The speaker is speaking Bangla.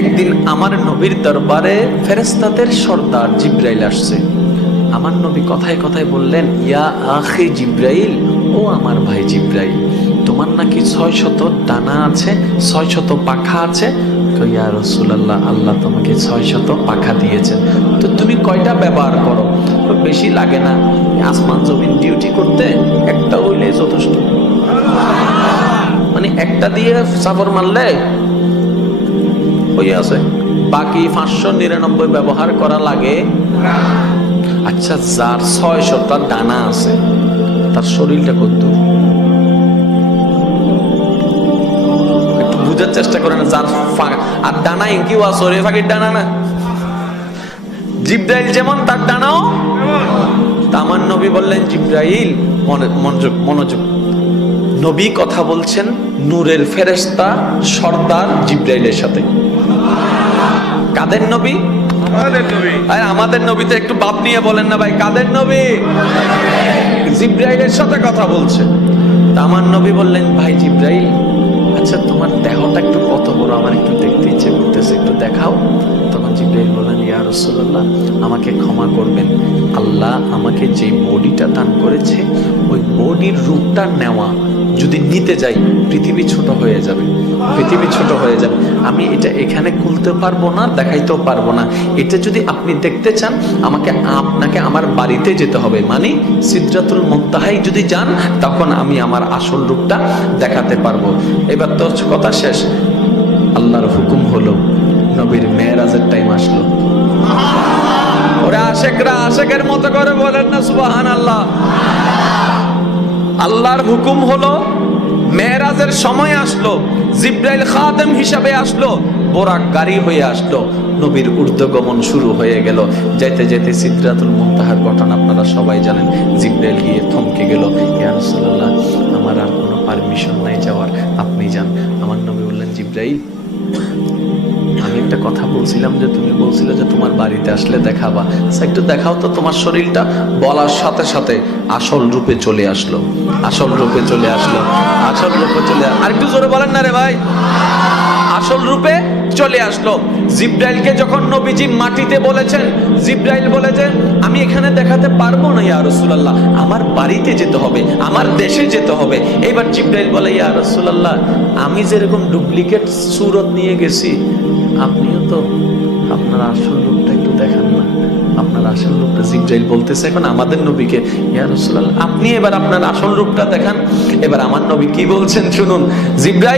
একদিন আমার নবীর দরবারে ফেরেশতাদের সর্দার জিব্রাইল আসছে। আমার নবী কথায় কথায় বললেন, ইয়া আখি জিব্রাইল, ও আমার ভাই জিব্রাইল, তোমার নাকি 600 ডানা আছে, 600 পাখা আছে। ইয়া রাসূলুল্লাহ, আল্লাহ তোমাকে 600 পাখা দিয়েছেন, তো তুমি কয়টা ব্যবহার করো? বেশি লাগে না, আসমান জমিন ডিউটি করতে একটা হইলে যথেষ্ট। মানে একটা দিয়ে চাপড় মারলে হয়ে আছে, বাকি 599 ব্যবহার করা লাগে। আচ্ছা, যার 600টা ডানা আছে তার শরীরটা কত? একটু বুঝার চেষ্টা করেন। যার আর ডানা ইঙ্কিও আছে, ফাঁকির ডানা না। জিব্রাইল যেমন তার ডানাও। আমার নবী বললেন, জিব্রাইল মনোযোগ মনোযোগ, নবী কথা বলছেন নূরের ফেরেশতা সর্দার জিব্রাইলের সাথে। কাদের নবী? আমাদের নবীতে একটু বাপ নিয়ে বলেন না ভাই, কাদের নবী? জিব্রাইলের সাথে কথা বলছে। তা আমার নবী বললেন, ভাই জিব্রাইল, আচ্ছা তোমার দেহটা একটু কত বড়, আমার একটু দেখতে ইচ্ছে করতেছে, একটু দেখাও। তখন জিব্রাইল বললেন, ইয়া রাসূলুল্লাহ, আমাকে ক্ষমা করবেন, আল্লাহ আমাকে যে বডিটা দান করেছে ওই বডির রূপটা নেওয়া যদি নিতে যাই পৃথিবী ছোট হয়ে যাবে, পৃথিবী ছোট হয়ে যাবে। আমি এটা এখানে খুলতে পারবো না, দেখাইতেও পারবো না। এটা যদি আপনি দেখতে চান আপনাকে আমার বাড়িতে যেতে হবে, মানে সিদরাতুল মুনতাহায় যদি যান তখন আমি আমার আসল রূপটা দেখাতে পারবো। এবার তো কথা শেষ। আল্লাহর হুকুম হলো, নবীর মেরাজের টাইম আসলো। ওরা আশেকরা আশেকের মতো করে বলেন না সুবহানাল্লাহ। আল্লাহর হুকুম হলো, মেরাজের সময় আসলো, জিব্রাইল খাদেম হিসাবে আসলো, বোরাক গাড়ি হয়ে আসলো, নবীর ঊর্ধ্বগমন শুরু হয়ে গেল। যেতে যেতে সিদরাতুল মুনতাহার ঘটনা আপনারা সবাই জানেন। জিব্রাইল গিয়ে থমকে গেল, ইয়া রাসূলুল্লাহ, আমার আর কোনো পারমিশন নাই যাওয়ার, আপনি যান। আমার নবী বললেন, জিব্রাইল, আমি একটা কথা বলছিলাম যে তুমি বলছিলে যে তোমার বাড়িতে আসলে দেখাবা, একটু দেখাও তো তোমার শরীরটা। বলার সাথে সাথে আসল রূপে চলে আসলো, আসল রূপে চলে আসলো, আসল রূপে চলে। আর একটু জোরে বলেন না রে ভাই। আসল রূপে চলে আসলো। জিব্রাইলকে যখন নবীজি মাটিতে বলেছেন, জিব্রাইল বলেছেন, আমি এখানে দেখাতে পারবো না ইয়া রাসূলুল্লাহ, আমার বাড়িতে যেতে হবে, আমার দেশে যেতে হবে। এবার জিব্রাইল বলে, ইয়া রাসূলুল্লাহ, আমি যেরকম ডুপ্লিকেট সুরত নিয়ে গেছি, আপনিও তো আপনার আসল রূপটা একটু দেখান না, আপনার আসল রূপটা। জিব্রাইল বলতেছে এখন আমাদের নবীকে, ইয়া রাসূলুল্লাহ, আপনি এবার আপনার আসল রূপটা দেখান। এবার আমার নবী কি বলছেন শুনুন। জিব্রাইল